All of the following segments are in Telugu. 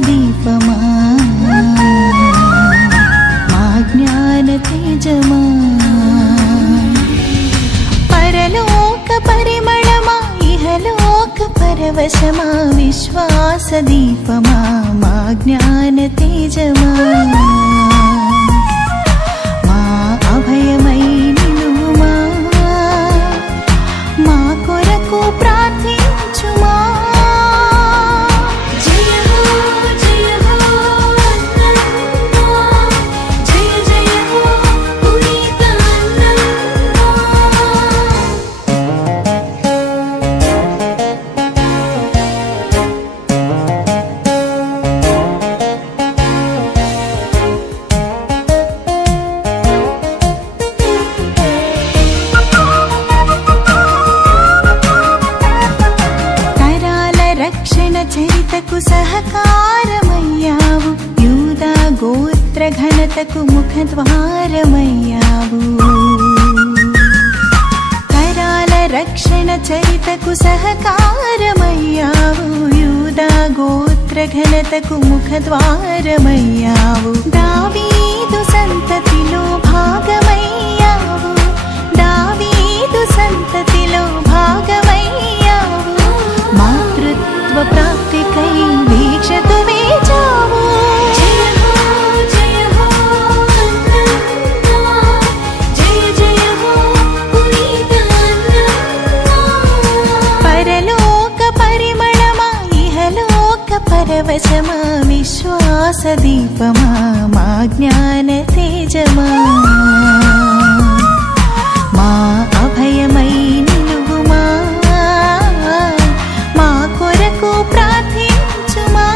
విశ్వాసదీపమా మా జ్ఞాన తేజమా పరలోక పరిమళమా ఇహలోక పరవశమా విశ్వాసదీపమా మా జ్ఞాన తేజమా మా అభయమై నిలువుమా మా కొరకు ప్రార్థించుమా చరితకు సహకారమయ్యావు యూదా గోత్ర ఘనతకు ముఖద్వారమయ్యావు కరాల రక్షణ చరితకు సహకారమయ్యావు యూదా గోత్ర ఘనతకు ముఖద్వారమయ్యావు దావీదు సంతతిలో భాగమయ్యావు దావీదు సంతతిలో భాగమయ్యావు మాతృత్వ ప్రాప్తికై దీక్షతో వేచావు పరలోక పరిమళమా ఇహలోక పరవశమా విశ్వాసదీపమా మా జ్ఞాన తేజమా మా అభయమై నిలువుమా మా కొరకు ప్రార్థించుమా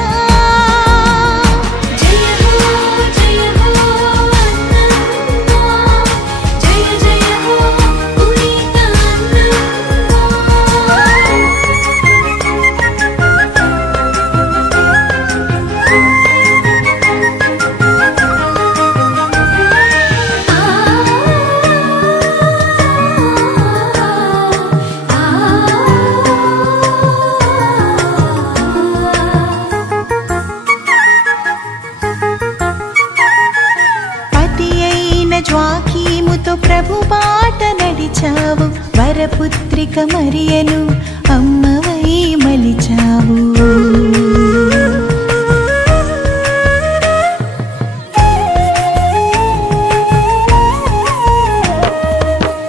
జ్వాకీముతో ప్రభు బాట నడిచావు వరపుత్రిక మరియను అమ్మవై మలిచావు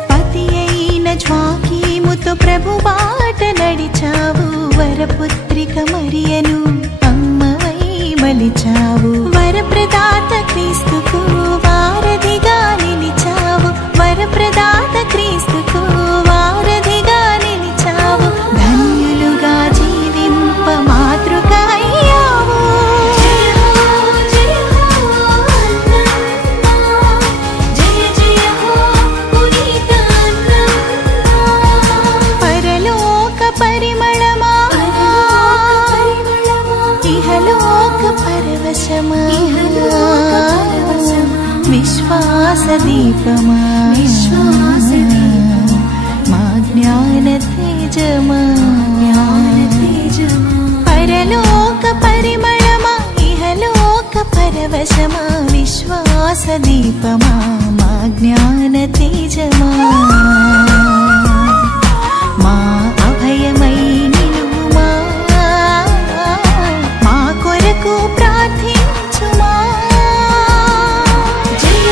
పతి అయిన జ్వాకీముతో ప్రభు బాట నడిచావు వరపుత్రిక మరియను అమ్మవై మలిచావు వరప్రదాత క్రీస్తుకు వారధిగా నిలిచావు వరప్రదాత క్రీస్తుకు వారధిగా నిలిచావు ధన్యులుగా జీవింప మాతృక అయ్యావు పరలోక పరిమళమా ఇహలోక పరవశమా విశ్వాసదీపమా మా జ్ఞాన తేజమా పరలోక పరిమళమా ఇహలోక పరవశమా విశ్వాసదీపమా మా జ్ఞాన తేజమా మా అభయమై నిలువుమా మా కొరకు ప్రార్థించుమా జయ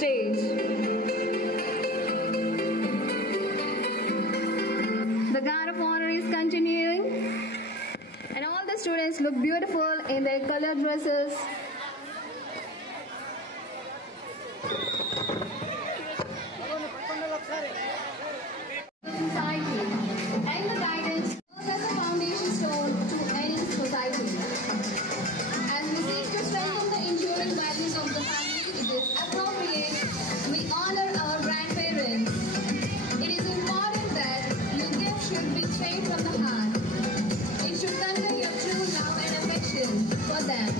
stage. The guard of honor is continuing, and all the students look beautiful in their colored dresses. Society and the guidance as a foundation stone to any society. As we seek to strengthen the enduring values of the family, it is appropriate we honor our grandparents. It is important that your gift should be straight from the heart. It should convey your true love and affection for them.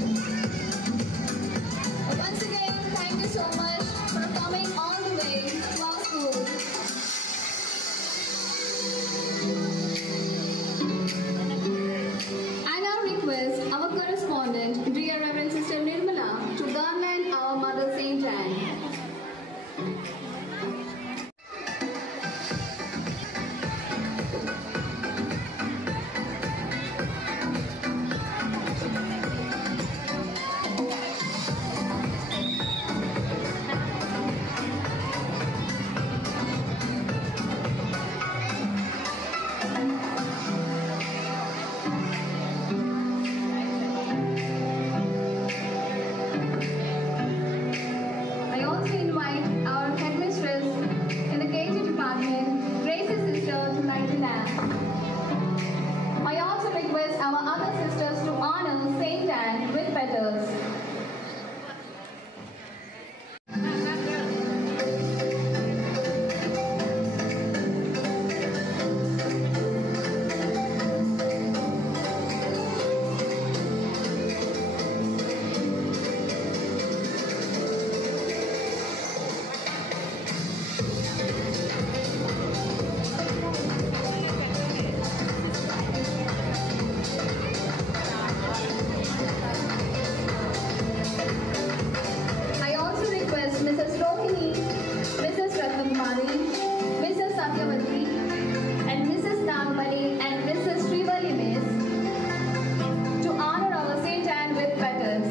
Once again, thank you so much for coming all the way to our school. I now request our correspondent, dear Reverend Sister Nirmala, to garland our Mother Saint Anne. I also invite our headmistress in the KG department, Grace's sister, to light the lamp. I also request our other sisters to honor Saint Anne with petals. I also request Mrs. Rohini, Mrs. Ratnakumari, Mrs. Satyavati, and Mrs. Nagmani and Mrs. Srivali Miss to honor our Saint Anne with petals.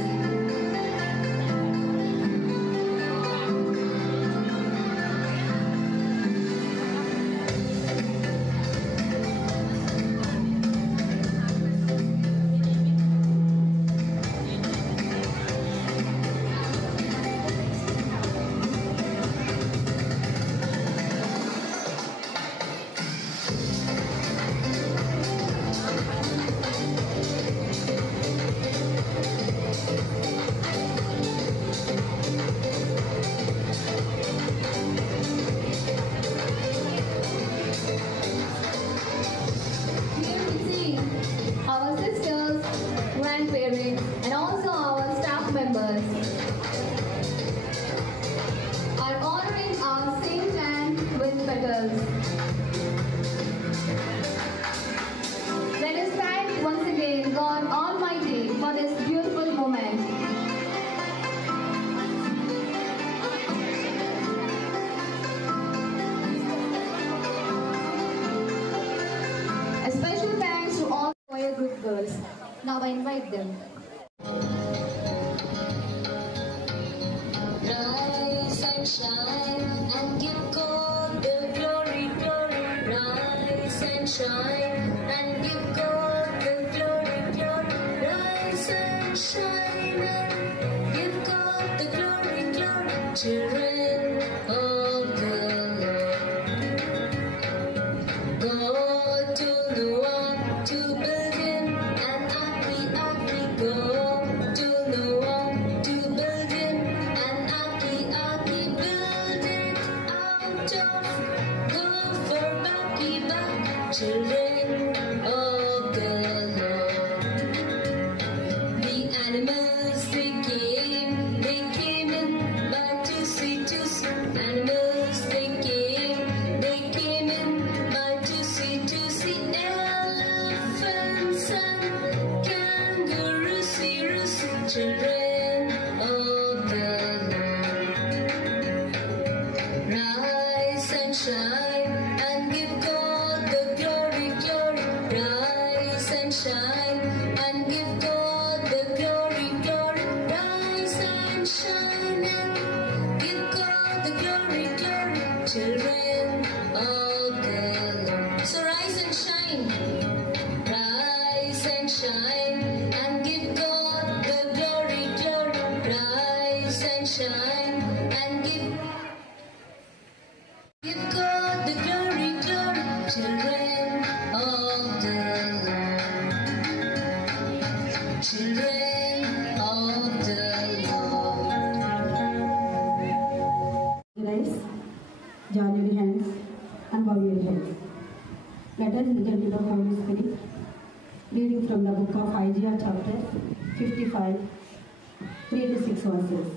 Here we see our sisters, grandparents, and also our staff members are honoring our Saint Anne with petals. Let us thank once again God Almighty for this beautiful moment. A special thanks to all choir group girls. Now I invite them. Rise and shine and give God the glory, glory. Rise and shine and give God the glory, glory. Rise and shine and give God the glory, glory. Children of the Lord, go to Noah to build him an ark, go to Noah to build him an ark, build it out of gopher, buck, children of the Lord. The animals they came in, but to see animals. rise, join your hands and bow your heads. Let us listen to the Holy Spirit. Reading from the book of Isaiah chapter 55, 3 to 6 verses.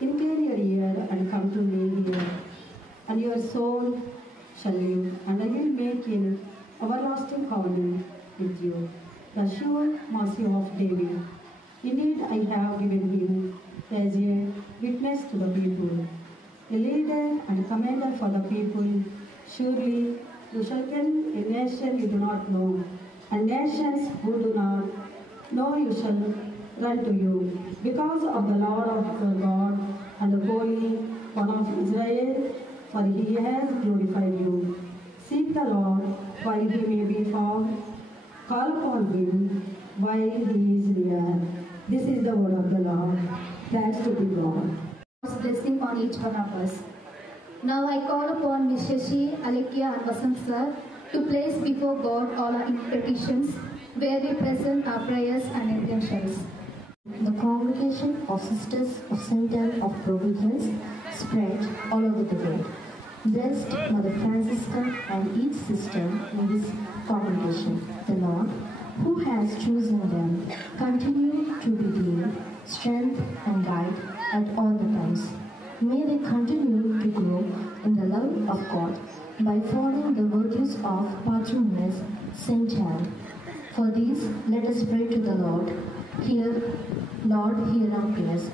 Incline your ear and come to me here, and your soul shall live, and I will make an everlasting covenant with you, the sure mercy of David. Indeed, I have given him as a witness to the people, a leader and commander for the people. Surely you shall tell a nation you do not know, and nations who do not know you shall run to you, because of the Lord of your God and the Holy One of Israel, for he has glorified you. Seek the Lord while he may be found, call upon him while he is near. This is the word of the Lord. Thanks to be God. God's blessing on each one of us. Now I call upon Ms. Shashi, Alekia and Vasant sir to place before God all our petitions, where we present our prayers and intentions. The congregation of Sisters of St. Anne of Providence spread all over the world. Blessed Mother Francisca and each sister in this congregation, the Lord, who has chosen them, continue to be their strength and guide at all the times. May they continue to grow in the love of God by following the virtues of Patroness St. Anne. For these, let us pray to the Lord. Lord, hear our prayers.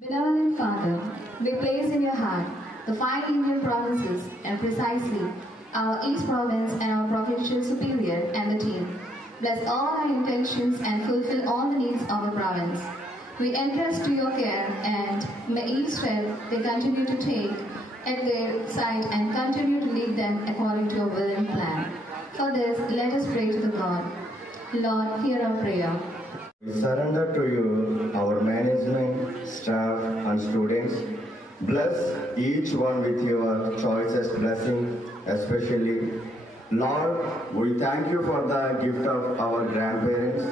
Benevolent Father, we place in your heart the 5 Indian provinces and precisely our East Province and our Provincial Superior and the team. Bless all our intentions and fulfill all the needs of the province. We entrust to your care, and may each step they continue to take at their side and continue to lead them according to your will and plan. For this, let us pray to the God. Lord, hear our prayer. We surrender to you our management, staff and students. Bless each one with your choicest blessing, especially. Lord, we thank you for the gift of our grandparents,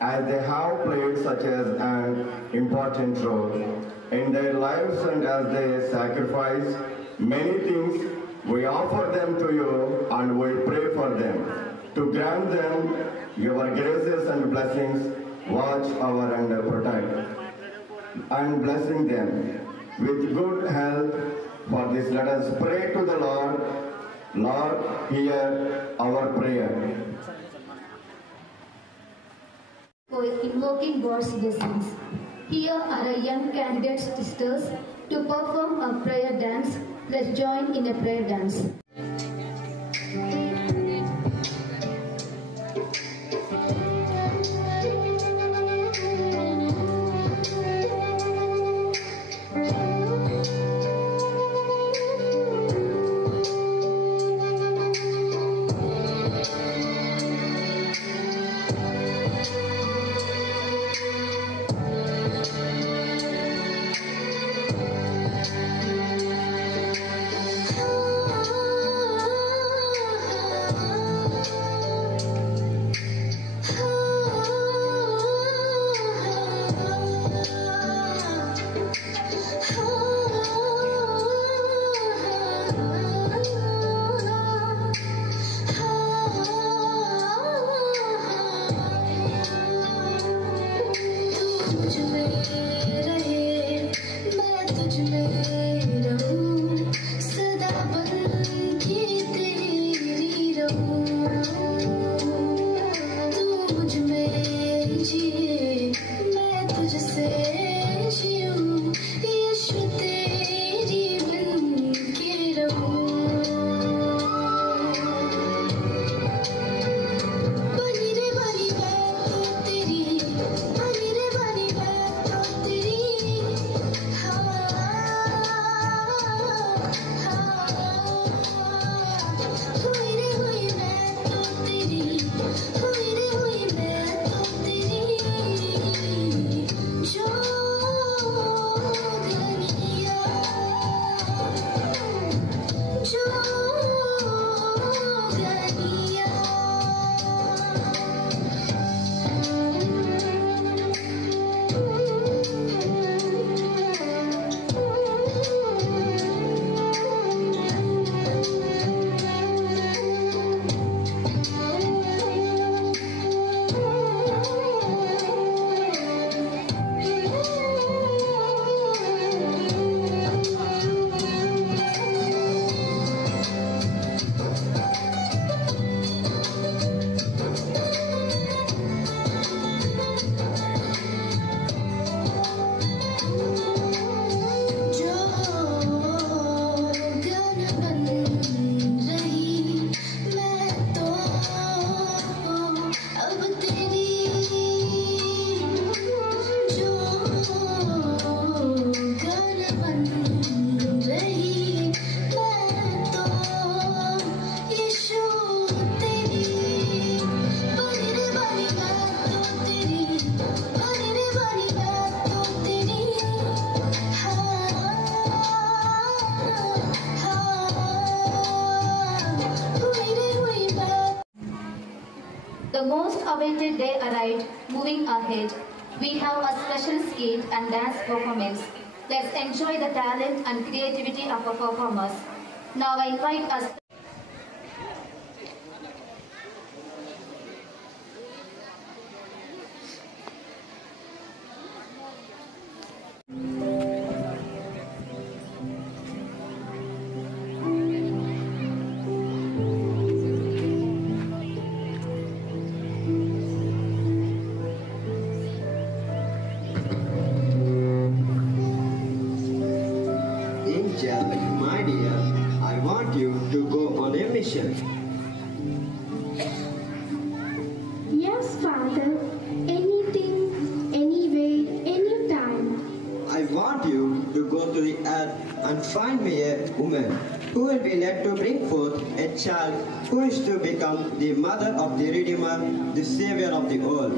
as they have played such an important role in their lives, and as they sacrifice many things, we offer them to you and we pray for them. To grant them your graces and blessings, watch over and protect, and blessing them with good health. For this, let us pray to the Lord. Lord, hear our prayer. For invoking God's blessings. Here are our young candidate sisters to perform a prayer dance. Let's join in a prayer dance. Oh ahead. We have a special skate and dance performance. Let's enjoy the talent and creativity of our performers. Now I invite us. Angel, my dear, I want you to go on a mission. Yes, Father. Anything, anywhere, anytime. I want you to go to the earth and find me a woman who will be led to bring forth a child who is to become the mother of the Redeemer, the Savior of the world.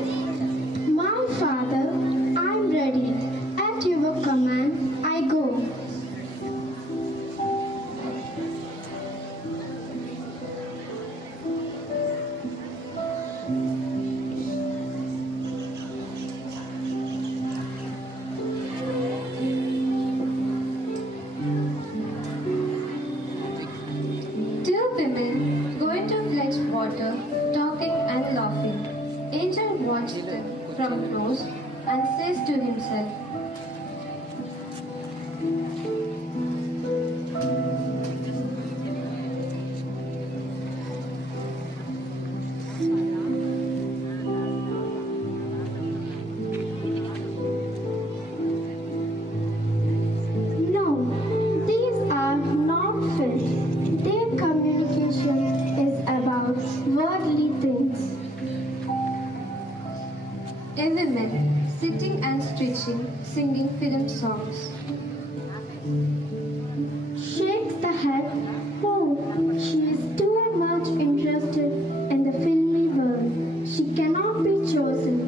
My Father, I'm ready. At your command, I go. Two women go into fetch water, talking and laughing. Angel watches them from close and says to himself, No, these are not fit. Their communication is about worldly things. a woman sitting and stretching, singing film songs. Shakes the head. Oh, she is too much interested in the filmy world. She cannot be chosen.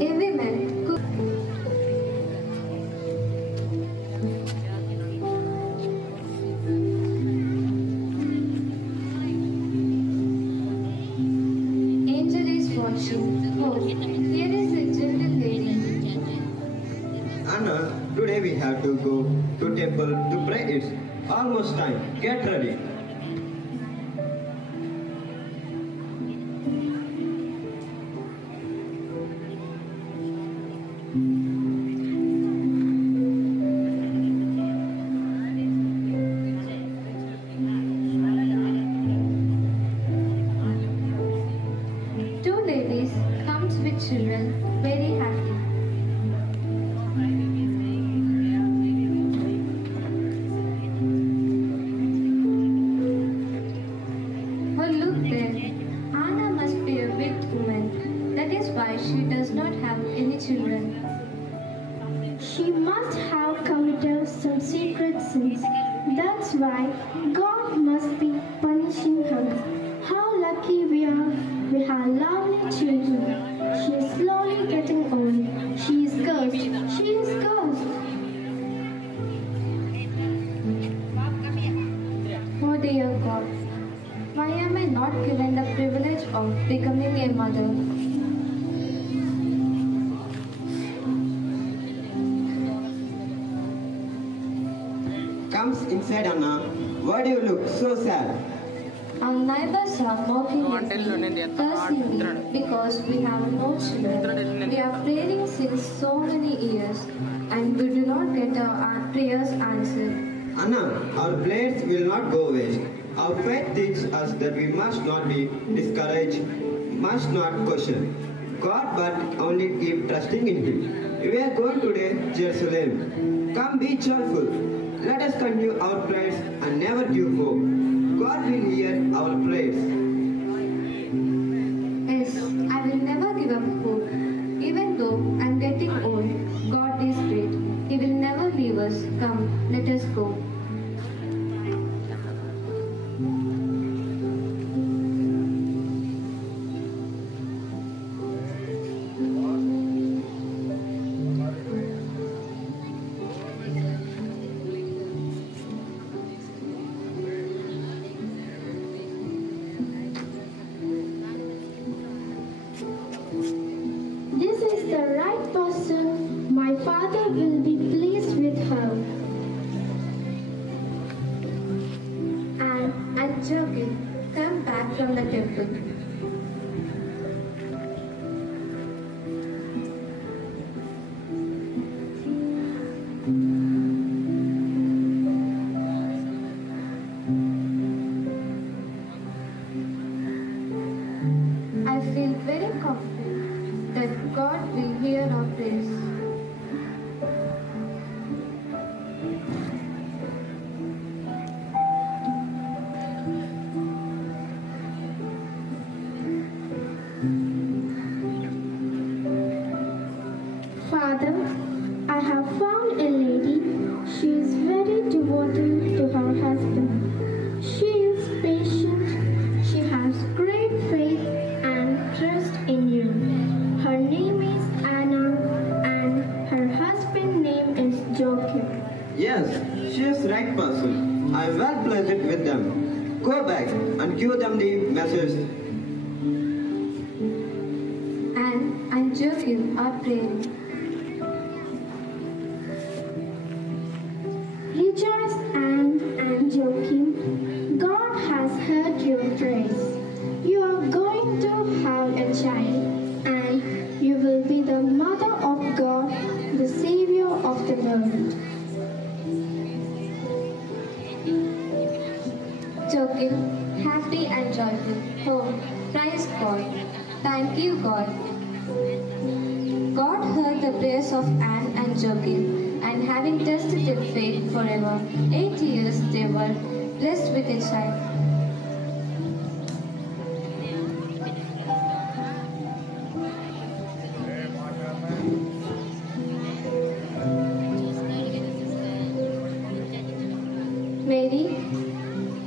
A woman cook. Angel is watching. Oh, here is a gentle lady. Anna, today we have to go to temple to pray. It's almost time. Get ready. Two ladies comes with children, very happy. Oh, look there. Anna must be a wicked woman. That is why she does not have any children. She must have committed some secret sins. That's why God must be punishing her. How lucky we are. We have lovely children. She is slowly getting old. She is cursed. She is cursed. Oh dear God, why am I not given the privilege of becoming a mother? Comes inside, Anna. Why do you look so sad? Our neighbors are mocking at me, cursing me because we have no children. We are praying since so many years and we do not get our prayers answered. Anna, our prayers will not go waste. Our faith teaches us that we must not be discouraged, must not question God, but only keep trusting in Him. We are going today to Jerusalem. Come, be joyful. Let us continue our prayers and never give hope. God will hear our prayers. Yes, I will never give up hope. Even though I am getting old, God is great. He will never leave us. Come, let us go. this is the right person, my father will be pleased with her. And Joachim come back from the temple. I feel very confident that God will hear our prayers. Father, I have found a lady. She is very devoted to her husband. She is patient. She has great faith and trust in you. Her name is Anna and her husband's name is Joachim. Yes, she is right person. I am well pleased with them. Go back and give them the message. And Joachim are praying. Rejoice, Anne and Joachim. God has heard your praise. You are going to have a child, and you will be the mother of God, the Savior of the world. Joachim, happy and joyful. Oh, praise God. Thank you, God. God heard the prayers of Anne and Joachim, and having tested their faith forever, 8 years they were blessed with a child.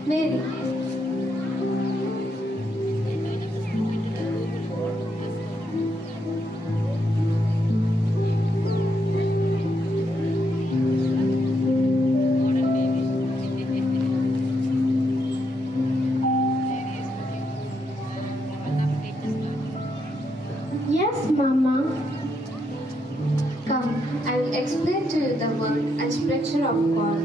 Mary. Yes, Mama. Come, I will explain to you the word and scripture of God.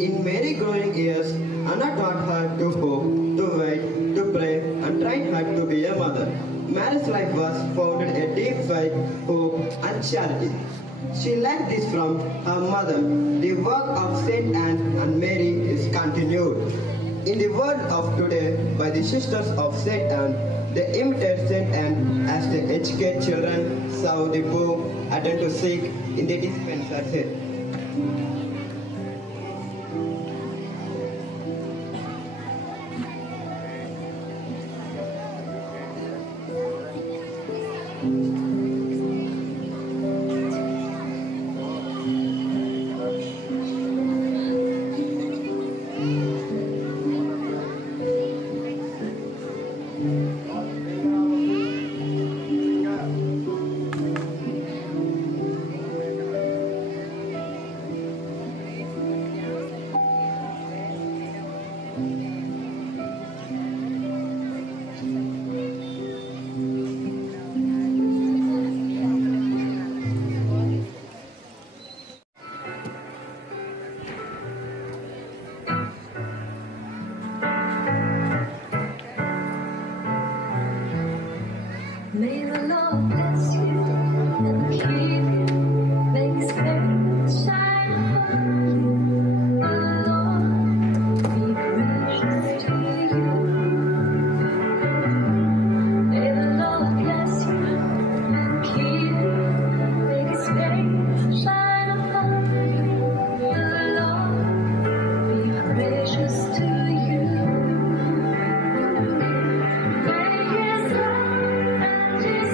In Mary's growing years, Anna taught her to hope, to wait, to pray, and trained her to be a mother. Mary's life was founded in deep faith, hope, and charity. She learned this from her mother. The work of Saint Anne and Mary is continued. In the world of today, by the sisters of Saint Anne, they imitate Saint Anne as they educate children, serve the poor, attend to sick in the dispensary. May the Lord bless you and keep you, make His face shine upon you. The Lord be gracious to you. May the Lord bless you and keep you, make His face shine upon you. The Lord be gracious to you. May His love and His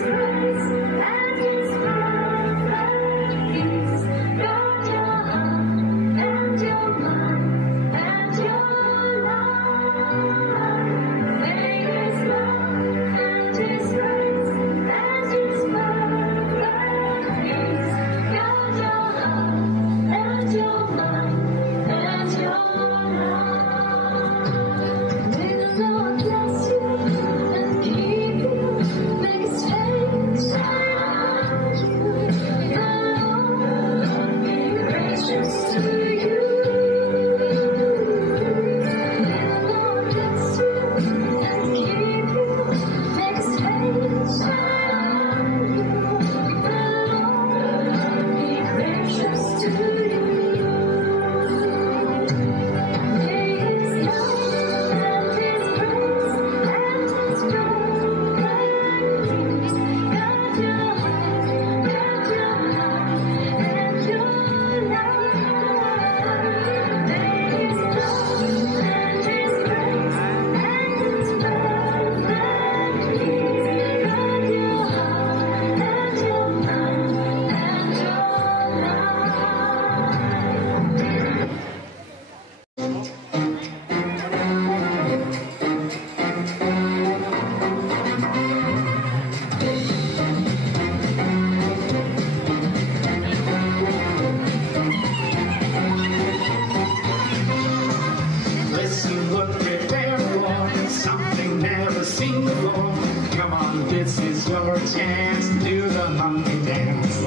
is your chance to do the monkey dance.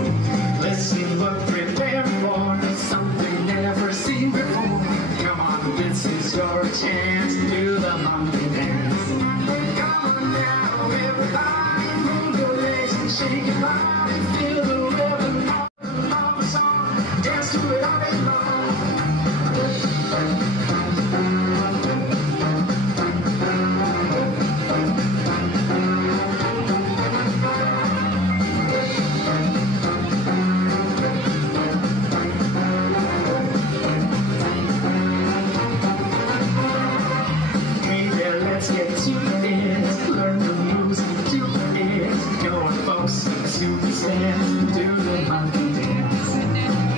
Listen, look, prepare for something never seen before. Come on, this is your chance to do the monkey dance. Come on now, everybody, move your legs and shake your body. Feel the rhythm of the song. Dance to it all day long. Let's get to it, learn the moves, do it. Come on, folks, super stand, do the monkey dance.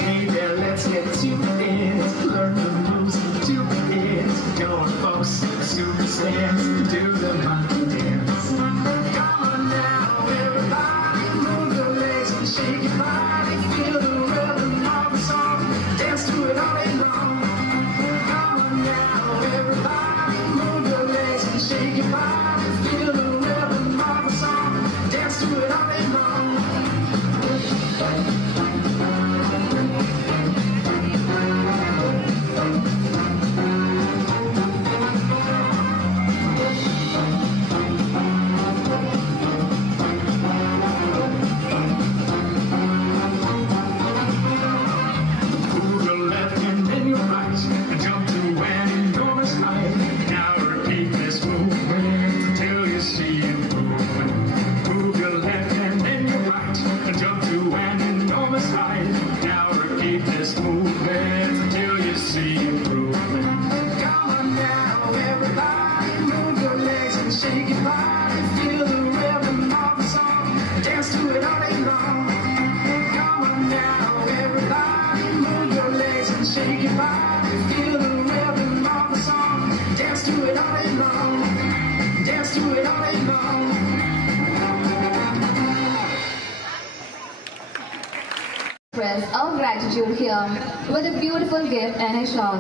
Hey there, let's get to it, learn the moves, do it. Come on, folks, super stand, do the monkey dance. Come on now, everybody, move your legs and shake your body. Feel the rhythm of the song, dance to it all day long. Come on now, everybody, move your legs and shake your body, feel the rhythm of the song, dance to it all day long. Move your left and then your right, and jump to an enormous height. Now repeat this movement till you see improvement. Move your left and then your right, and jump to an enormous height. Now repeat this movement till you see improvement. Come on now, everybody, move your legs and shake your body. Feel the rhythm of the song, dance to it all day long. Come on now, everybody, move your legs and shake your body. Feel the rhythm of the song, dance to it all day long. Dance to it all day long. Express our gratitude here with a beautiful gift and a shawl.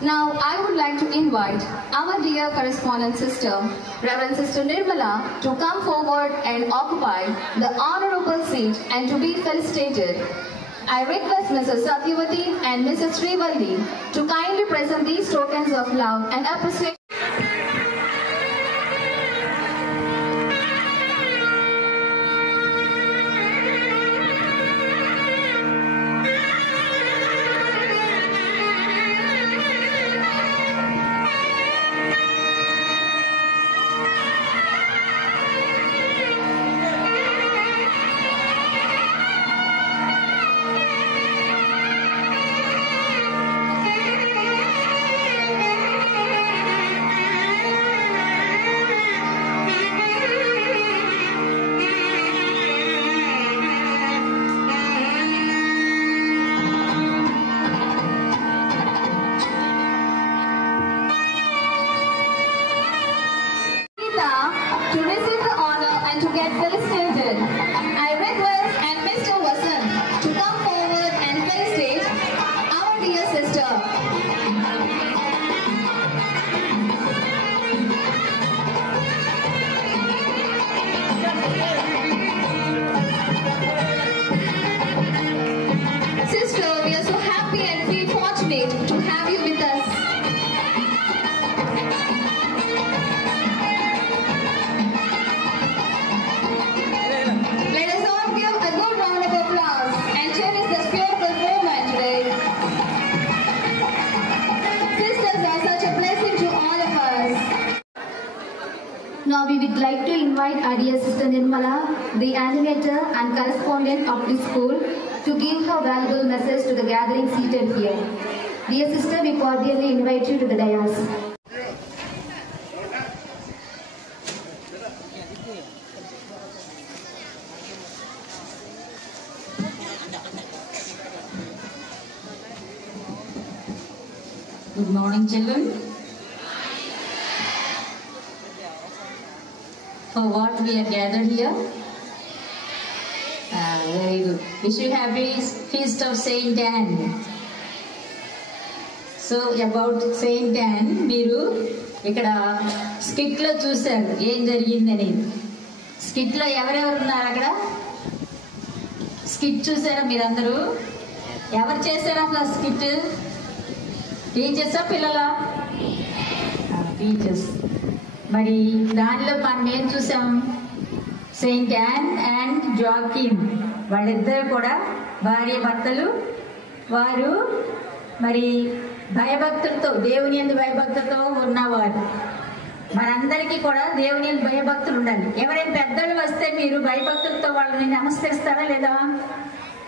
Now I would like to invite our dear correspondent sister, Reverend Sister Nirmala, to come forward and occupy the honorable seat and to be felicitated. I request Mrs. Satyavati and Mrs. Srivalli to kindly present these tokens of love and appreciation. To receive the honor and to get felicitated, I request and Mr. Vasant to come forward and felicitate our dear sister. Sister, we are so happy and feel fortunate to have you with us. Let us all give a good round of applause and cherish this beautiful moment today. Sisters are such a blessing to all of us. Now we would like to invite our dear Sister Nirmala, the animator and correspondent of the school, to give her valuable message to the gathering seated here. Dear sister, we cordially invite you to the dais. Good morning, children. For what we are gathered here? Very good. Wish you happy feast of Saint Anne. So about Saint Anne, మీరు ఇక్కడ స్కిట్ లో చూశారు ఏం జరిగిందని. స్కిట్లో ఎవరెవరు ఉన్నారు అక్కడ? స్కిట్ చూసారా మీరందరూ? ఎవరు చేశారు అసలు స్కిట్? టీచర్సా పిల్లలా? టీచర్స్. మరి దానిలో మనం ఏం చూసాం? సెయింట్ యాన్ అండ్ జోకిమ్ వాళ్ళిద్దరు కూడా భార్య భర్తలు. వారు మరి భయభక్తులతో, దేవుని యందు భయభక్తులతో ఉన్నవారు. మనందరికీ కూడా దేవుని యందు భయభక్తులు ఉండాలి. ఎవరైనా పెద్దలు వస్తే మీరు భయభక్తులతో వాళ్ళని నమస్కరిస్తారా లేదా?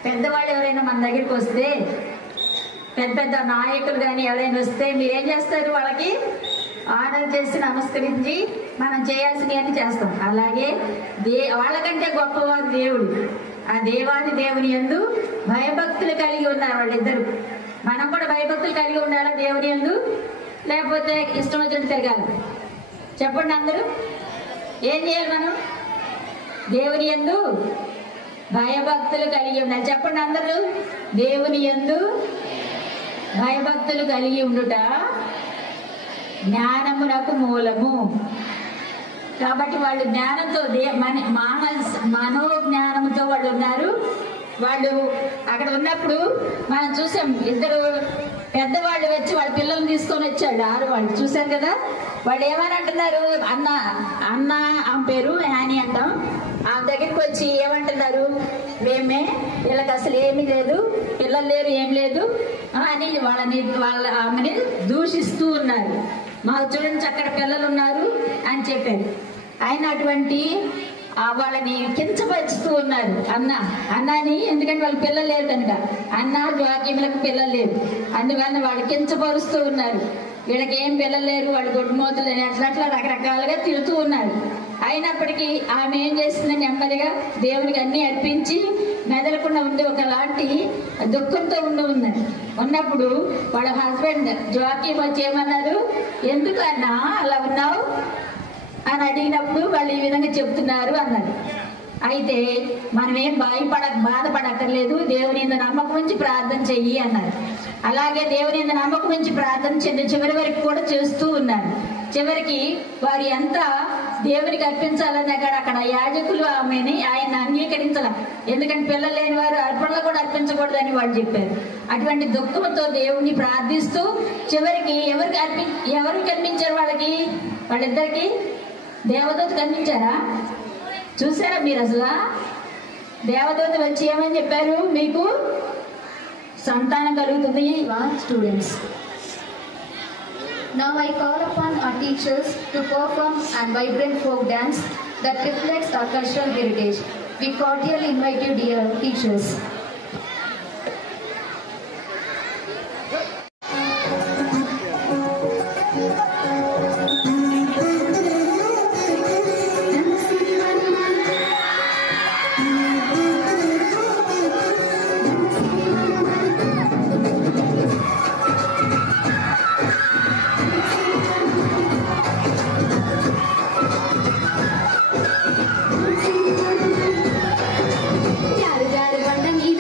పెద్దవాళ్ళు ఎవరైనా మన దగ్గరికి వస్తే, పెద్ద పెద్ద నాయకులు కానీ ఎవరైనా వస్తే మీరేం చేస్తారు? వాళ్ళకి ఆర్డర్ చేసి నమస్కరించి మనం చేయాల్సినవన్నీ చేస్తాం. అలాగే వాళ్ళకంటే గొప్పవారు దేవుడు. ఆ దేవాది దేవుని యందు భయభక్తులు కలిగి ఉన్నారు వాళ్ళిద్దరు. మనం కూడా భయభక్తులు కలిగి ఉండాలా దేవుని యందు? లేకపోతే ఇష్టం వచ్చినట్టు తిరగాలి? చెప్పండి అందరూ. ఏం చేయాలి మనం? దేవుని యందు భయభక్తులు కలిగి ఉండాలి. చెప్పండి అందరూ. దేవుని యందు భయభక్తులు కలిగి ఉండుట జ్ఞానమునకు మూలము. కాబట్టి వాళ్ళు జ్ఞానంతో, మనోజ్ఞానంతో వాళ్ళు ఉన్నారు. వాళ్ళు అక్కడ ఉన్నప్పుడు మనం చూసాం, ఇద్దరు పెద్దవాళ్ళు వచ్చి వాళ్ళ పిల్లల్ని తీసుకొని వచ్చాడు. 6 వాళ్ళు చూశారు కదా. వాళ్ళు ఏమని అంటున్నారు? అన్న ఆమె పేరు యానీ అంటాం. ఆమె దగ్గరికి వచ్చి ఏమంటున్నారు? వీళ్ళకి అసలు ఏమీ లేదు, పిల్లలు లేరు, ఏం లేదు అని ఆమెని దూషిస్తూ ఉన్నారు. మాకు చూడండి అక్కడ పిల్లలు ఉన్నారు అని చెప్పారు. ఆయన అటువంటి వాళ్ళని కించపరుస్తూ ఉన్నారు. అన్నాని, ఎందుకంటే వాళ్ళకి పిల్లలు లేరు కనుక. అన్న జోకిములకు పిల్లలు లేరు, అందువల్ల వాళ్ళు కించపరుస్తూ ఉన్నారు. వీళ్ళకి ఏం పిల్లలు లేరు, వాళ్ళు గొడ్డుమోతులు అని అట్లా రకరకాలుగా తిడుతూ ఉన్నారు. అయినప్పటికీ ఆమె ఏం చేసింది? నెమ్మదిగా దేవునికి అన్ని అర్పించి మెదలకుండా ఉండి ఒకలాంటి దుఃఖంతో ఉన్నప్పుడు వాళ్ళ హస్బెండ్ జోకిం వచ్చి ఏమన్నారు? ఎందుకు అన్నా అలా ఉన్నావు అని అడిగినప్పుడు వాళ్ళు ఈ విధంగా చెప్తున్నారు అన్నారు. అయితే మనమేం బాధపడక్కర్లేదు, దేవుని యందు నమ్మకం ఉంచి ప్రార్థన చెయ్యి అన్నారు. అలాగే దేవుని యందు నమ్మకం ఉంచి ప్రార్థన చివరి వరకు కూడా చేస్తూ ఉన్నారు. చివరికి వారు ఎంత దేవునికి అర్పించాలని అక్కడ యాజకులు ఆయన అంగీకరించాల. ఎందుకంటే పిల్లలు లేని వారు అర్పణలు కూడా అర్పించకూడదని వాళ్ళు చెప్పారు. అటువంటి దుఃఖంతో దేవుని ప్రార్థిస్తూ చివరికి ఎవరు కనిపించారు? వాళ్ళిద్దరికి దేవదూత కనిపించారా? చూసారా మీరు? అసలు దేవదూత వచ్చి ఏమని చెప్పారు? మీకు సంతానం కలుగుతుంది. Students, now I call upon our teachers to perform an vibrant folk dance that reflects our cultural heritage. We cordially invite you, dear teachers. జారు జారు బండ మీద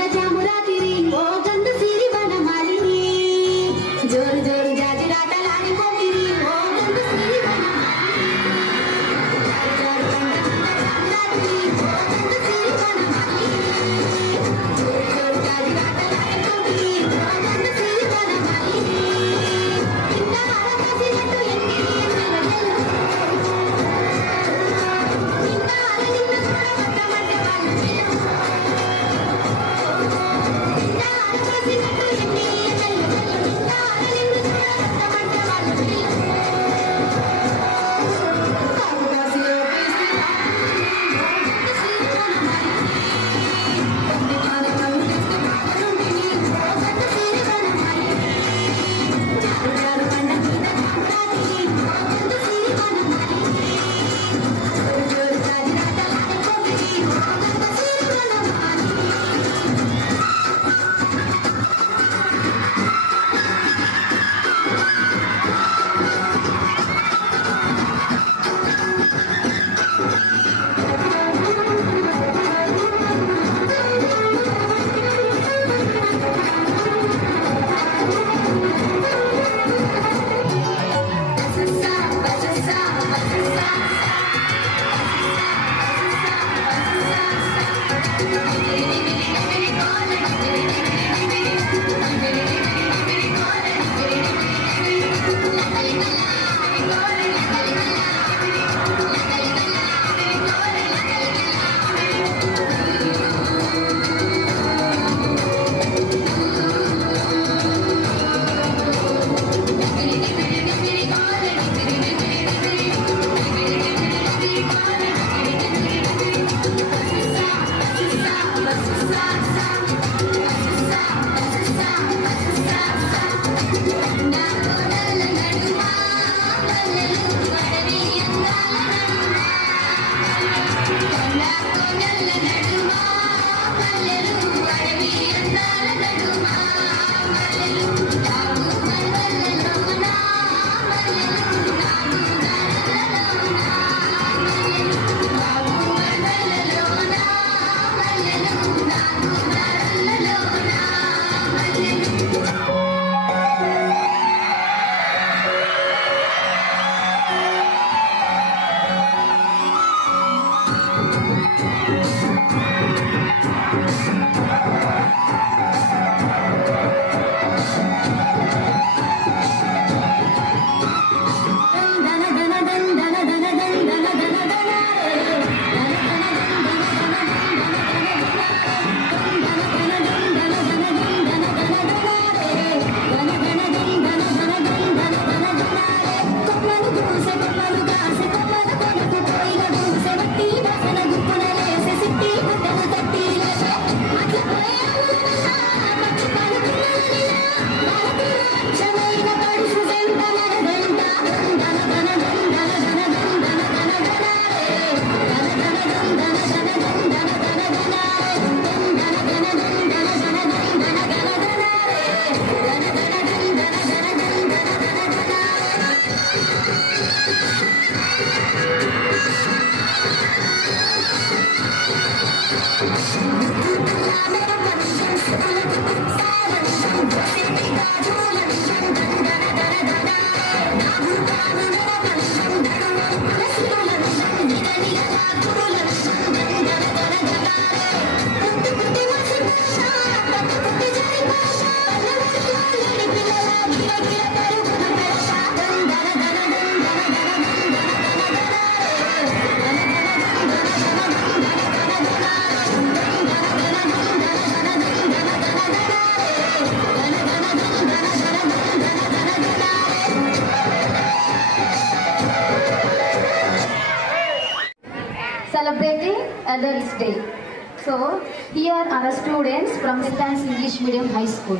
Celebrating Others Day. So, here are the students from St. Anne's English Medium High School.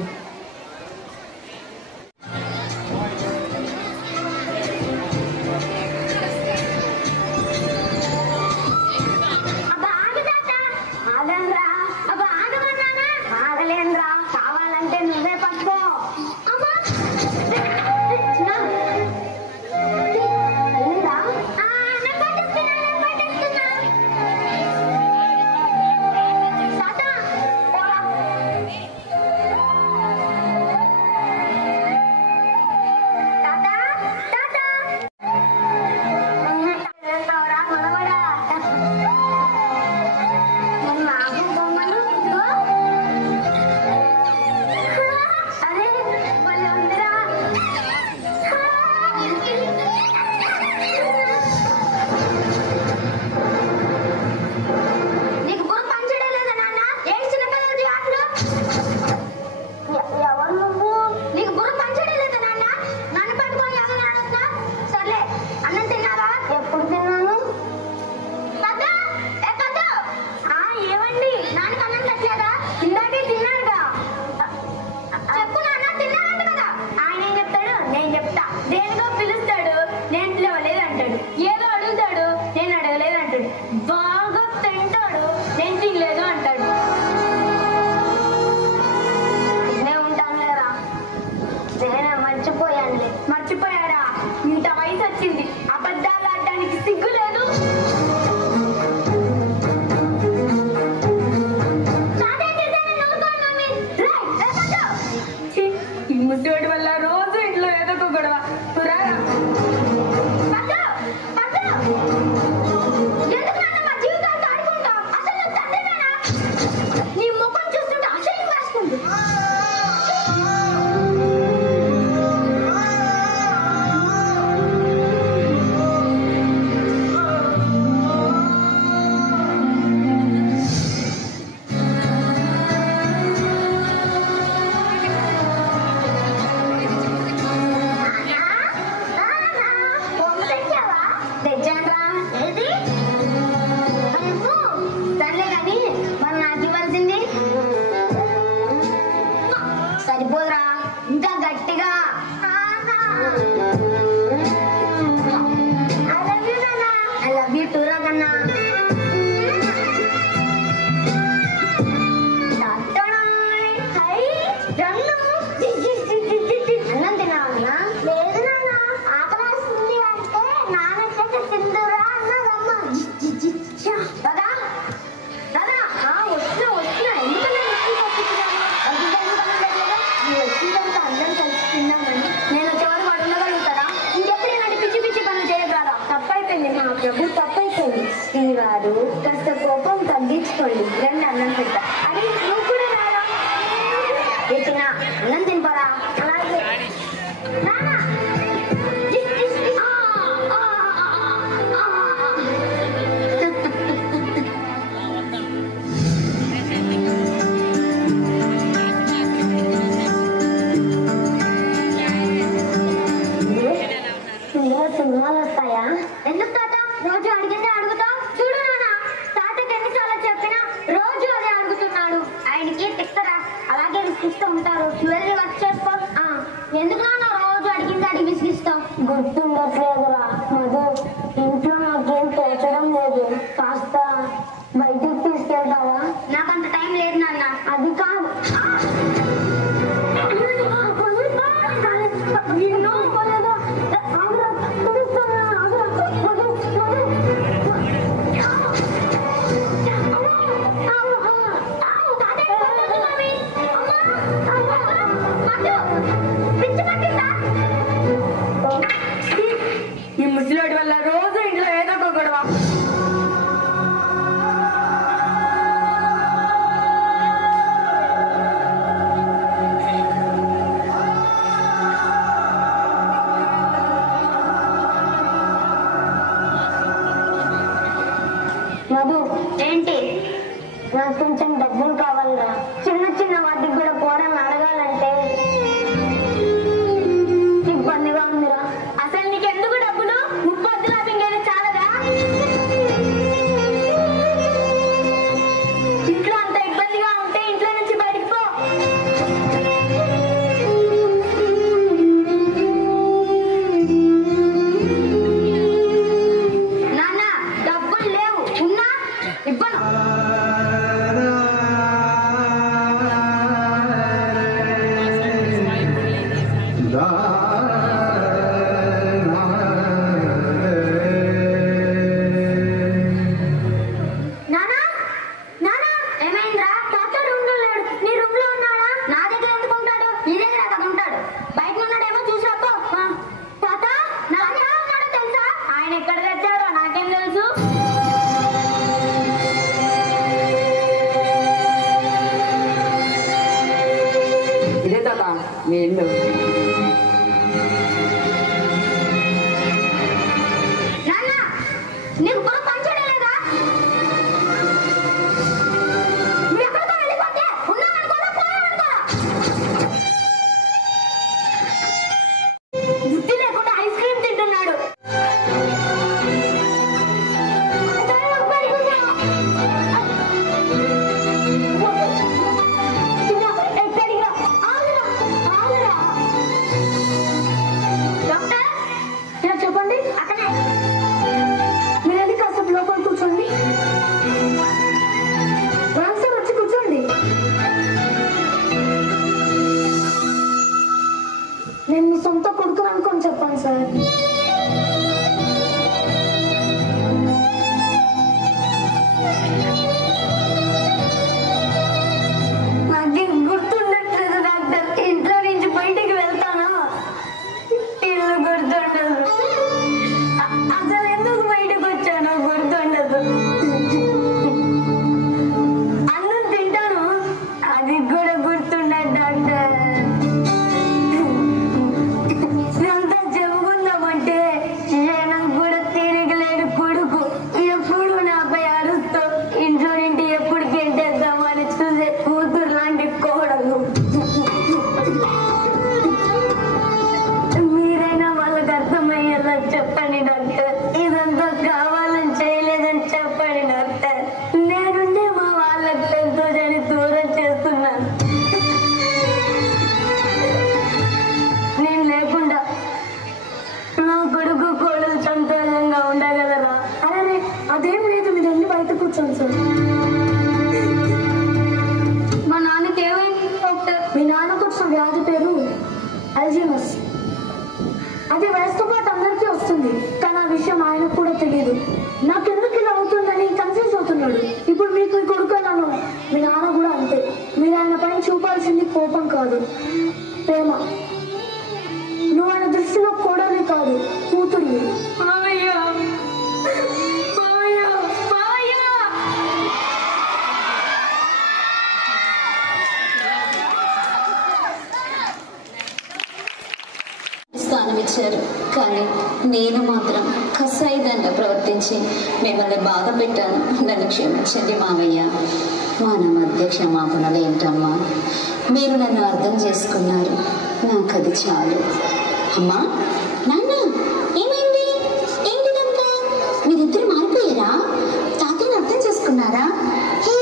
ఎందుకు తాత రోజు అడిగిందే అడుగుతావు? చూడు నాన్న, తాతకి ఎన్నిసార్లు చెప్పినా విసిగిస్తూ ఉంటారు. వెళ్ళి వర్క్ చేసుకో. ఎందుకు నాన్న రోజు అడిగింది అడిగి విసిగిస్తావు? గుర్తుండట్లేదురా మధు, ఇంట్లో నాకేం తోచడం లేదు. కాస్త బయటికి తీసుకెళ్తావా? నాకంత టైం లేదు నాన్న. అది కాదు, ఈ ముసలివాడి వల్ల రోజు ఇంట్లో ఏదో ఒక గొడవ. మధు, ఏంటి? నాకు కొంచెం డబ్బులు కావాలరా. చిన్న చిన్న వాటికి కూడా పోవడం అడగాలంటే ఇబ్బందిగా ఉందిరా. అసలు నీకెందుకు డబ్బులు? 30 లాభింగేది చాలదా? ఇంట్లో అంత ఇబ్బందిగా ఉంటే ఇంట్లో నుంచి బయటికి పో. నాన్న, డబ్బులు లేవు. ఉన్నా ఇవ్వను. నానా, నానా, ఏమైందిరా? తాత రూమ్ లో లేడు. నీ రూమ్ లో ఉన్నాడా? నా దగ్గర ఎందుకు ఉంటాడు? నీ దగ్గర కదా ఉంటాడు. బయట ఉన్నాడేమో చూసి రాపో. తాత, నా దగ్గర ఉన్నాడో తెలుసా? ఆయన ఎక్కడ తెచ్చాడో నాకేం తెలుసు. ఇదే తాత మీ ఇల్లు. నాన్న, నీకు పొలం పంచడం లేదా? నువ్వు ఎక్కడికో వెళ్ళిపోతే ఉన్నావనుకోరా, పోయావనుకోరా? బుద్ధి లేకుండా ఐస్ క్రీమ్ తింటున్నాడు. డాక్టర్, ఇలా చెప్పండి. అక్కడే మీరు వెళ్ళి కాసేపు లోపల కూర్చోండి. సార్ వచ్చి కూర్చోండి. నేను మీ సొంత కొడుకు అనుకొని చెప్పాను సార్. నాకేం గుర్తుండట్లేదు డాక్టర్. ఇంట్లో నుంచి బయటికి వెళ్తానా ఇల్లు గుర్తుండదు. అసలు ఎందుకు బయటకు వచ్చానో గుర్తుండదు. అన్నం తింటాను, అది కూడా గుర్తుండదు డాక్టర్. ఇదంతా చెప్పుకుందామంటే జనం కూడా తిరగలేడు కొడుకు. ఎప్పుడు నాపై అరుస్తూ ఇంట్లో నుండి ఎప్పుడు గెంటేద్దామని చూసే కూతురు లాంటి కోడలు. మీరైనా వాళ్ళకి అర్థమయ్యేలా చెప్పండి డాక్టర్. ఇదంతా కావాలని చేయలేదని చెప్పండి డాక్టర్. నేనుండే మా వాళ్ళకి సంతోషాన్ని దూరం చేస్తున్నాను. నేను లేకుండా నా కొడుకు కోడలు సంతోషంగా ఉండగలరా? అరే, అదేం లేదు. మీరు వెళ్ళి బయట కూర్చోండి సార్. మా నాన్నకి ఏమైంది డాక్టర్? మీ నాన్నకు వచ్చిన వ్యాధి పేరు అల్జీమర్స్. అది వయసుతో పాటు అందరికీ వస్తుంది, కానీ ఆ విషయం ఆయనకు కూడా తెలియదు. నాకెందుకు ఇలా అవుతుందని కన్ఫ్యూజ్ అవుతున్నాడు. ఇప్పుడు మీకు ఈ కొడుకు అన్నాను, మీ నాన్న కూడా అంతే. మీరు ఆయన పైన చూపాల్సింది కోపం కాదు, ప్రేమ. నువ్వు ఆయన దృష్టిలో కోడలే కాదు, కూతురు. స్థానం ఇచ్చారు, కానీ నేను మాత్రం కసాయిదంగా ప్రవర్తించి మిమ్మల్ని బాధ పెట్టాను. నన్ను క్షమించండి మావయ్య. మన మధ్య క్షమాపణలు ఏంటమ్మా? మీరు నన్ను అర్థం చేసుకున్నారు, నాకు అది చాలు. అమ్మా, నాన్న, ఏమైంది? ఏంటిదంతా? మీరిద్దరు మారిపోయారా? తాతయ్యని అర్థం చేసుకున్నారా? హే,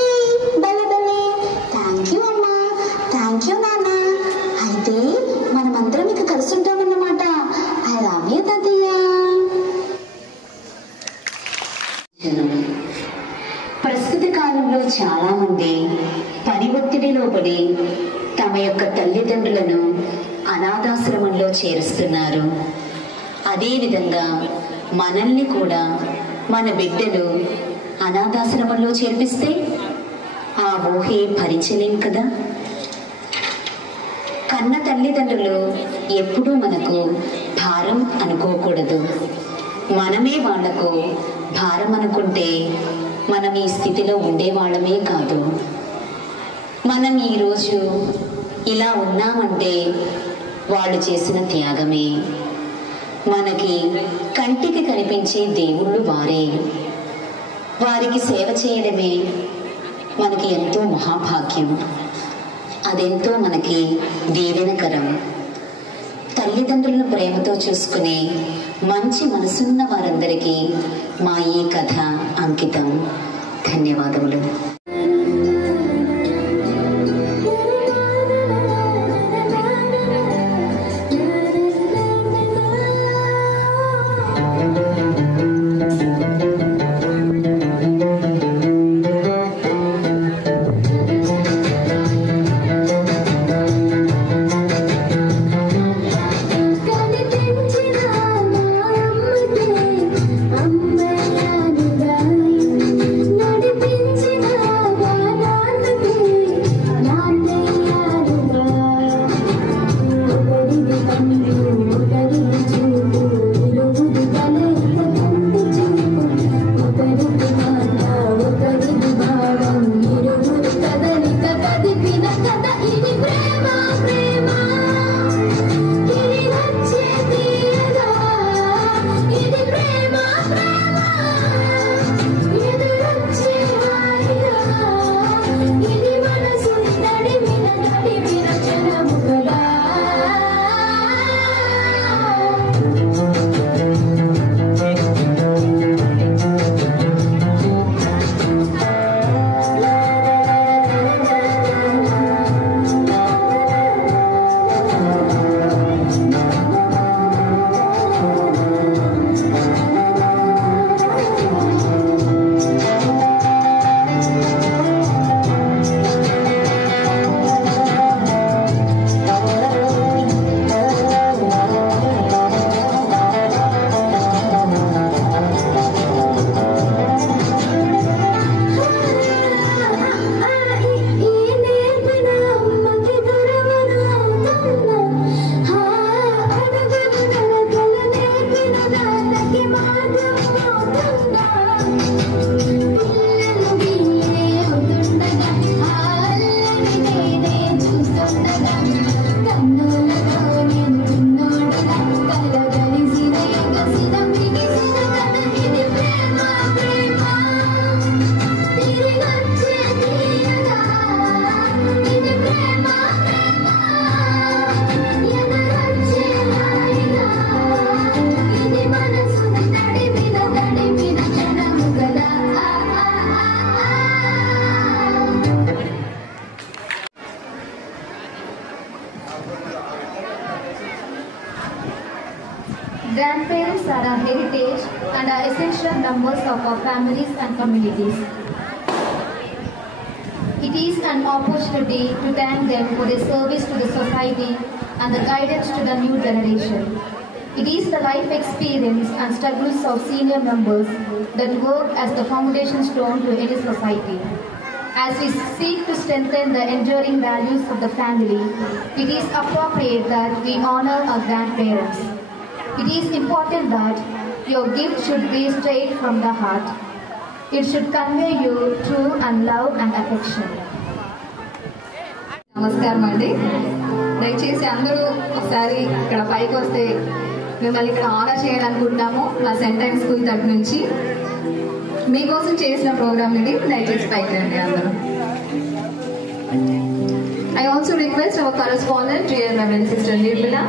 భలే భలే. థ్యాంక్ యూ అమ్మా, థ్యాంక్ యూ నాన్న. కుటుంబంలో చాలా మంది పని ఒత్తిడిలో పడి తమ యొక్క తల్లిదండ్రులను అనాథాశ్రమంలో చేరుస్తున్నారు. అదేవిధంగా మనల్ని కూడా మన బిడ్డలు అనాథాశ్రమంలో చేర్పిస్తే ఆ ఊహే భరించలేం కదా. కన్న తల్లిదండ్రులు ఎప్పుడూ మనకు భారం అనుకోకూడదు. మనమే వాళ్లకు భారం అనుకుంటే మనం ఈ స్థితిలో ఉండేవాళ్ళమే కాదు. మనం ఈరోజు ఇలా ఉన్నామంటే వాళ్ళు చేసిన త్యాగమే. మనకి కంటికి కనిపించే దేవుళ్ళు వారే. వారికి సేవ చేయడమే మనకి ఎంతో మహాభాగ్యం. అదెంతో మనకి దీవెనకరం. తల్లిదండ్రులను ప్రేమతో చూసుకునే మంచి మనసున్న వారందరికీ మా ఈ కథ అంకితం. ధన్యవాదములు. Grandparents are our heritage and are essential members of our families and communities. It is an opportunity to thank them for their service to the society and the guidance to the new generation. It is the life experience and struggles of senior members that work as the foundation stone to any society. As we seek to strengthen the enduring values of the family, it is appropriate that we honor our grandparents. It is important that your gift should be straight from the heart. It should convey you true and love and affection. నమస్కారం అండి. దయచేసి అందరూ ఒకసారి ఇక్కడ పైకి వస్తే మిమ్మల్ని ఇక్కడ ఆనర్ చేయాలనుకుంటున్నాము. మా సెంట్ టైమ్ స్కూల్ తరఫు నుంచి మీకోసం చేసిన ప్రోగ్రామ్ ఇది. దయచేసి పైకి రండి అందరూ. I also request our correspondent, dear Reverend Sister Nirmala,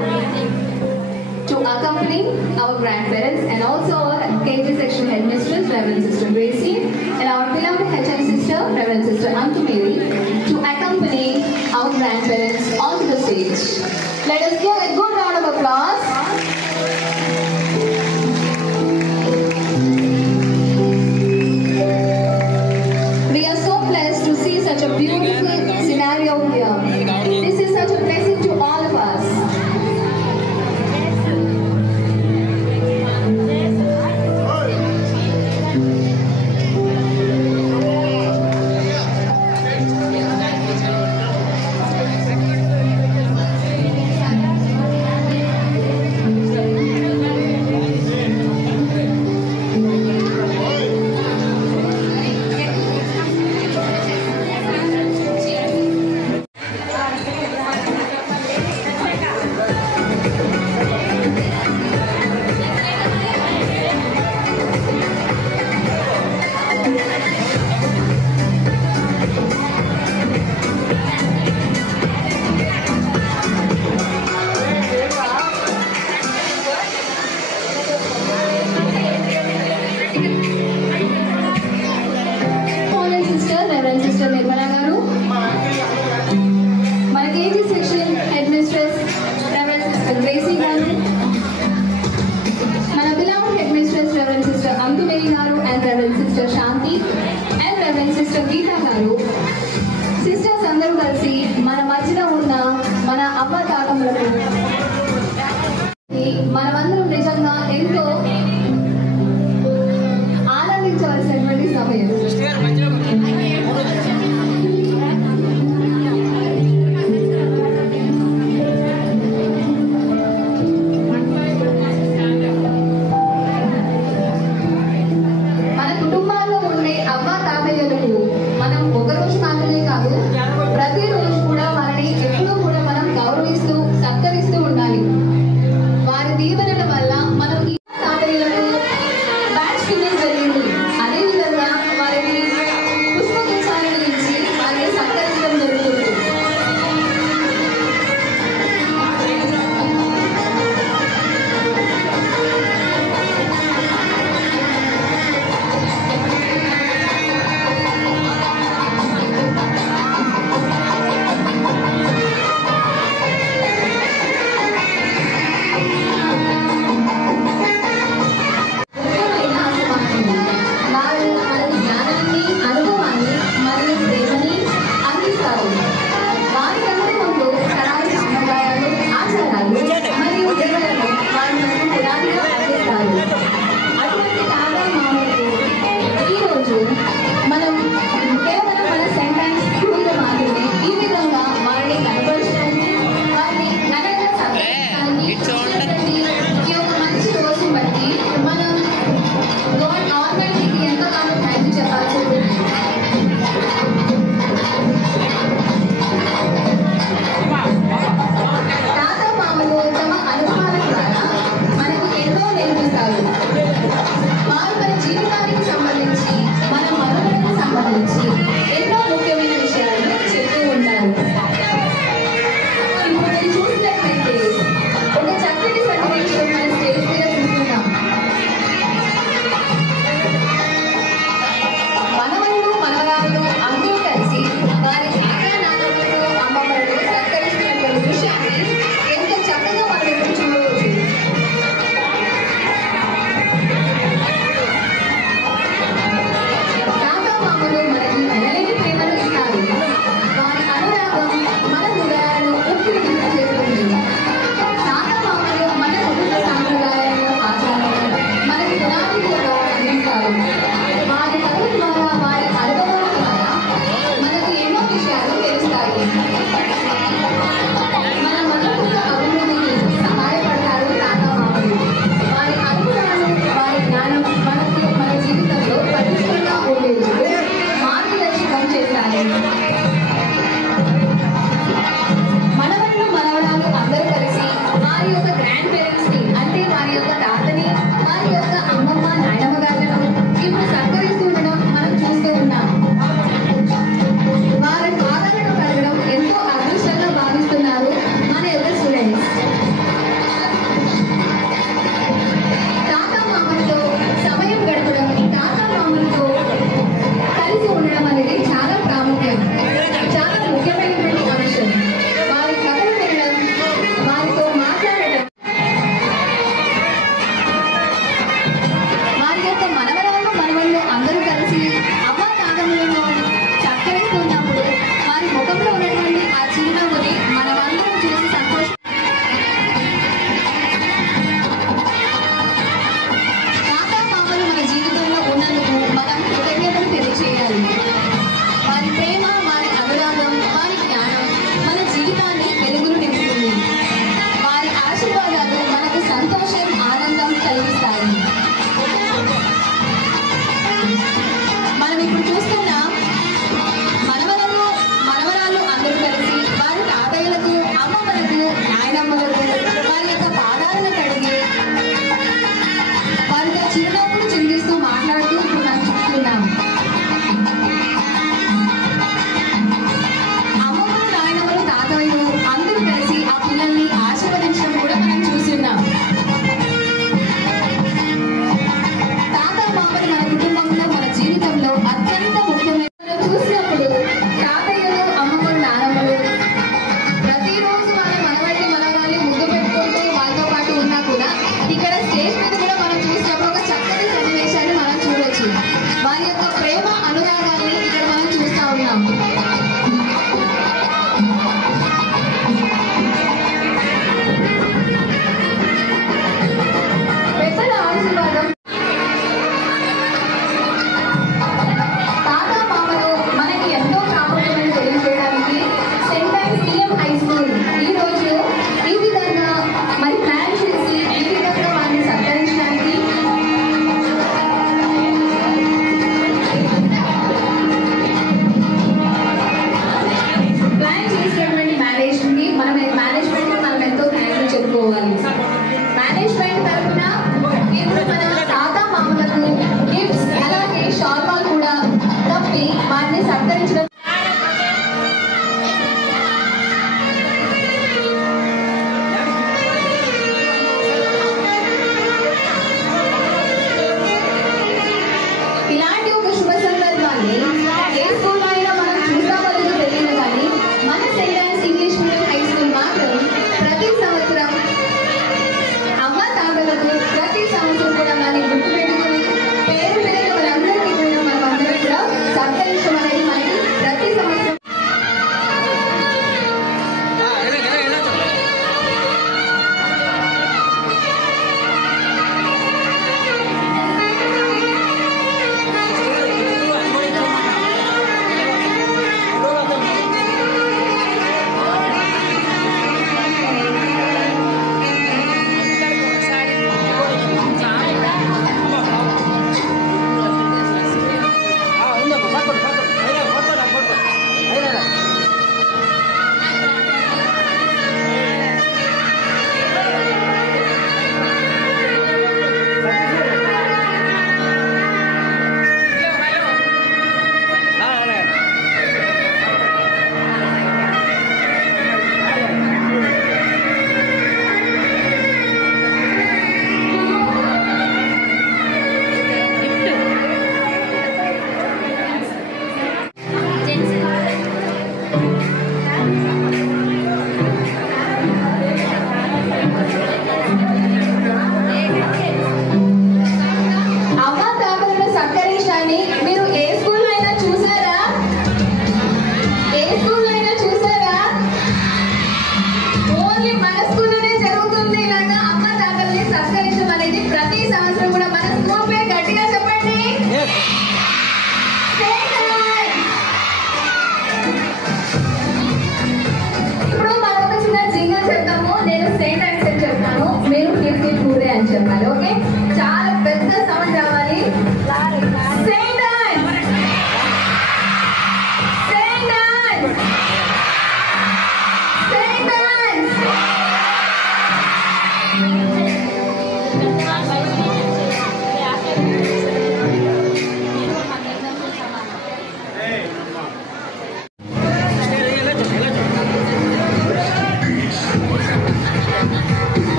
to accompany our grandparents and also our KG section headmistress, Reverend Sister Gracie, and our beloved HM sister, Reverend Sister Antu Mary, to accompany our grandparents onto the stage. Let us give a good round of applause. We are so blessed sister Geeta గారు, సిస్టర్స్ అందరూ కలిసి మన మధ్యలో ఉన్న మన అవ్వ తాతములకు మనమందరం నిజంగా ఎంతో ఆనందించవలసినటువంటి సమయం. మన కుటుంబాల్లో ఉండే అవ్వ తాతయ్యలకు మనం ఒకరోజు మాత్రమే కాదు, ప్రతిరోజు కూడా వారిని ఎప్పుడూ కూడా మనం గౌరవిస్తూ సత్కరిస్తూ ఉండాలి. వారి దీవెనల వల్ల మనం ఈ తాతయ్యలకు బ్యాచ్ ఫినిష్ జరిగింది. అదేవిధంగా వారిని పుష్పగుచ్చాలను ఇచ్చి వారిని సత్కరించడం జరుగుతుంది. కలిసి ఉండడం అనేది చాలా ప్రాముఖ్యం.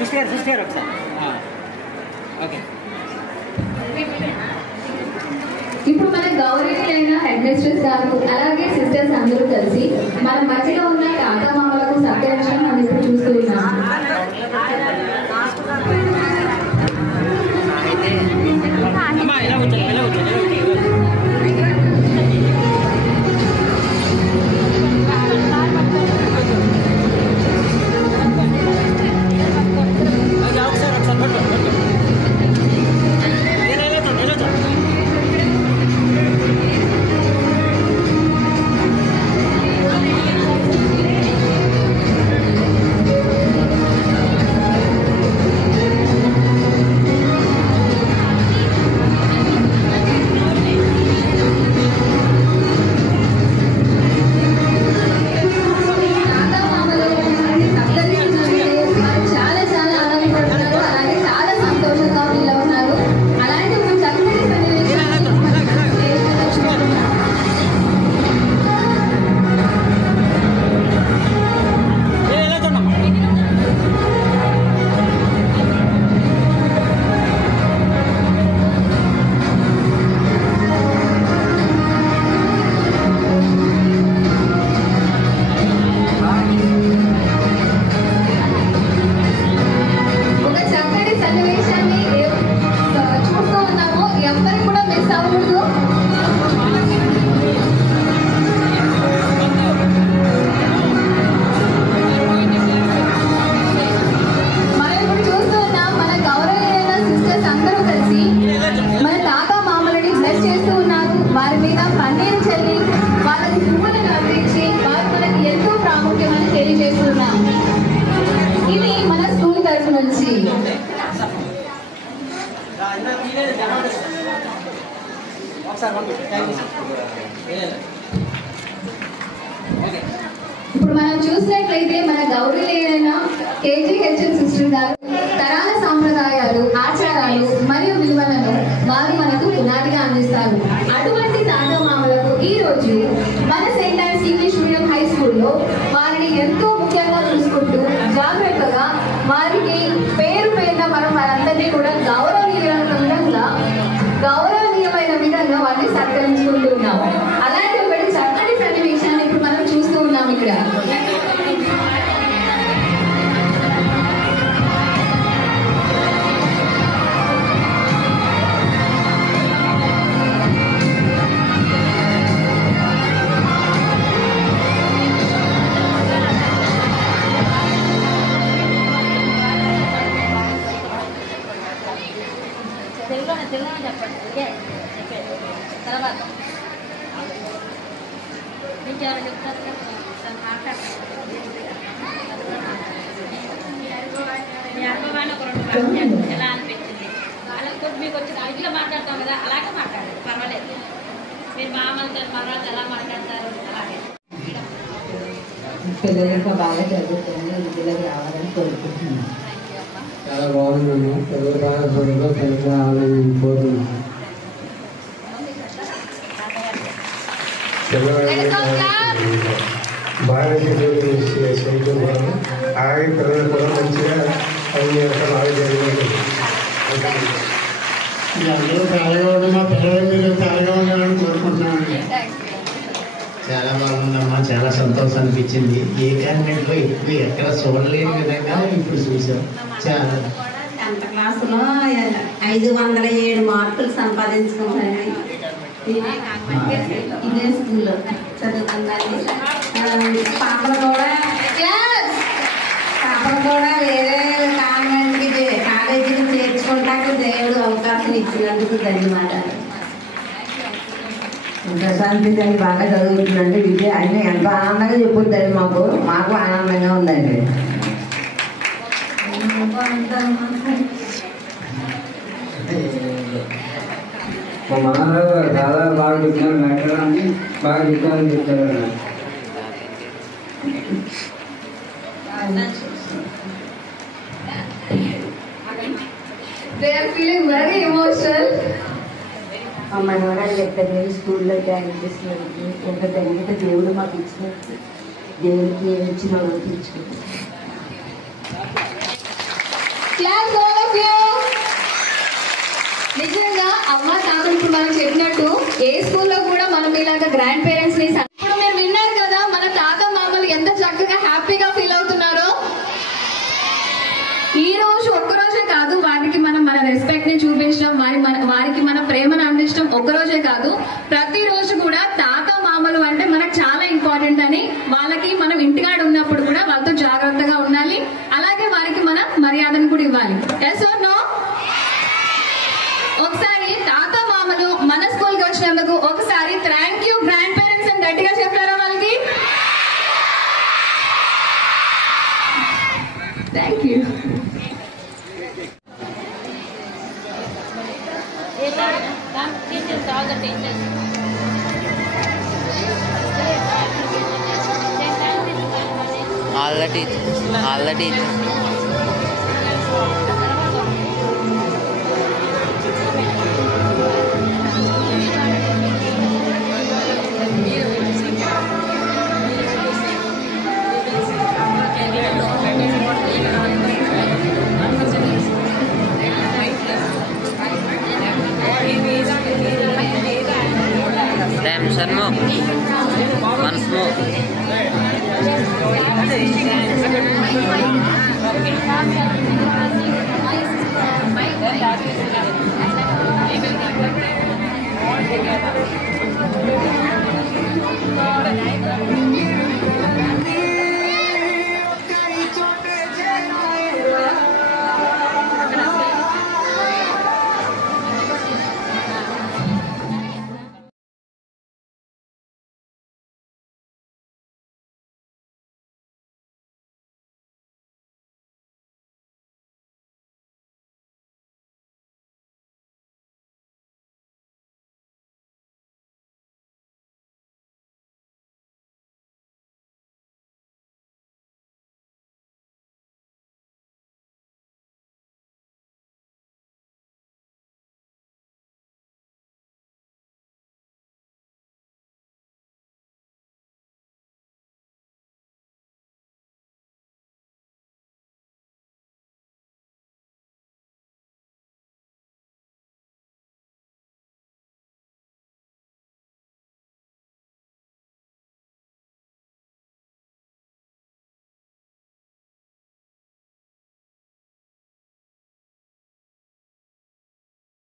సిస్టర్ ఒకసారి ఓకే. ఇప్పుడు మన గౌరవనీయులైన హెడ్ మిస్ట్రెస్ గారు అలాగే సిస్టర్స్ అందరూ కలిసి మన మధ్యలో ఉన్న తాత మామలకు సత్యరక్షణ మనం ఇప్పుడు చూస్తూ ఉన్నాం. ఇప్పుడు మనం చూసినట్లయితే మన గౌరవనీయులైన కేజీహెచ్ఎన్ సిస్టర్ గారు తరాల సాంప్రదాయాలు, ఆచారాలు మరియు విలువలను వారు మనకు పునాదిగా అందిస్తారు. అటువంటి తాతమామలకు ఈ రోజు మన Saint Ann's English medium high స్కూల్లో వారిని ఎంతో ముఖ్యంగా చూసుకుంటూ జాగ్రత్తగా వారికి పేరు పేరున మనం వారందరినీ కూడా గౌరవనీయమైన విధంగా వారిని సత్కరించుకుంటూ ఉన్నాము. అలాంటి ఒకటి చక్కటి సన్నివేశాన్ని ఇప్పుడు మనం చూస్తూ ఉన్నాం ఇక్కడ. చెప్పండి తర్వాత ఇంకెవరు చెప్తారు మీ అనుభవాన్ని ఒక 2 మాటలు ఎలా అనిపించింది వాళ్ళకి మీకు వచ్చిన ఇట్లా మాట్లాడతాం కదా అలాగే మాట్లాడారు, పర్వాలేదు. మీరు మామూలుతో పర్వాలేదు ఎలా మాట్లాడతారు అలాగే. పిల్లలు ఇంకా బాగా చదువుతుంది, విద్యలోకి రావాలని కోరుకుంటున్నాను. చాలా బాగున్నాను. తెలుగు భాషలో తెలుగు రావాలని కోరుతున్నాను. బాగా చదువుతున్నాను. అలాగే పిల్లలు కూడా మంచిగా అన్ని బాగా జరిగింది. అందరూ చాలాగా ఉండి మా పిల్లలు మీరు చాలాగా ఉండాలని కోరుకుంటున్నాను. చాలా బాగుందమ్మా, చాలా సంతోషం అనిపించింది. ఏ క్యాబినెట్లో ఎక్కువ ఎక్కడ చూడలేని విధంగా ఇప్పుడు చూసాం. చాలా 10th క్లాసులో 507 మార్కులు సంపాదించుకున్నాను. ఇదే స్కూల్లో చదువుతున్నాను. పాపలు కూడా వేరే కాలేజీకి చేర్చుకుంటాక దేవుడు అవకాశం ఇచ్చినందుకు ధన్యవాదాలు. ప్రశాంతి తల్లి బాగా చదువుతుందండి. విద్య ఆయన ఎంత ఆనందంగా చెప్పుద్దండి. మాకు ఆనందంగా ఉందండి. మా మనలో చాలా బాగా చెప్తున్నారు. వెంకటాన్ని బాగా చెప్తారని చెప్తారు. They are feeling very emotional. మా మనవరాలు ఎక్కడ స్కూల్లో జాయిన్ చేసినందుకు ఎంత ధన్యత దేవుడు మాకు ఇచ్చినట్టు దేవునికి ఏమి ఇచ్చిన వాళ్ళు తీర్చుకుంటాం. Claps all of you. నిజంగా అమ్మ తాతలు ఇప్పుడు మనం చెప్పినట్టు ఏ స్కూల్లో కూడా మనం ఇలాగా గ్రాండ్ పేరెంట్స్ ని ఇప్పుడు మీరు విన్నారు కదా మన తాత మామలు ఎంత చక్కగా హ్యాపీగా ఫీల్ అవుతున్నారో. ఈ రోజు ఒక్కరోజే కాదు వారికి మనం మన రెస్పెక్ట్ ని చూపించడం వారికి మన ప్రేమను అందించడం ఒక్కరోజే కాదు, ప్రతిరోజు కూడా తాత మామలు అంటే మనకు చాలా ఇంపార్టెంట్ అని వాళ్ళకి మనం ఇంటికాడ ఉన్నప్పుడు కూడా వాళ్ళతో జాగ్రత్తగా ఉండాలి, అలాగే వారికి మన మర్యాదను కూడా ఇవ్వాలి. Yes or no? ఒకసారి తాత మామలు మన స్కూల్ కి వచ్చినందుకు ఒకసారి థ్యాంక్ యూ గ్రాండ్ పేరెంట్స్ అని గట్టిగా చెప్పారా వాళ్ళకి? Thank you. All the teachers. Samson mo, once more.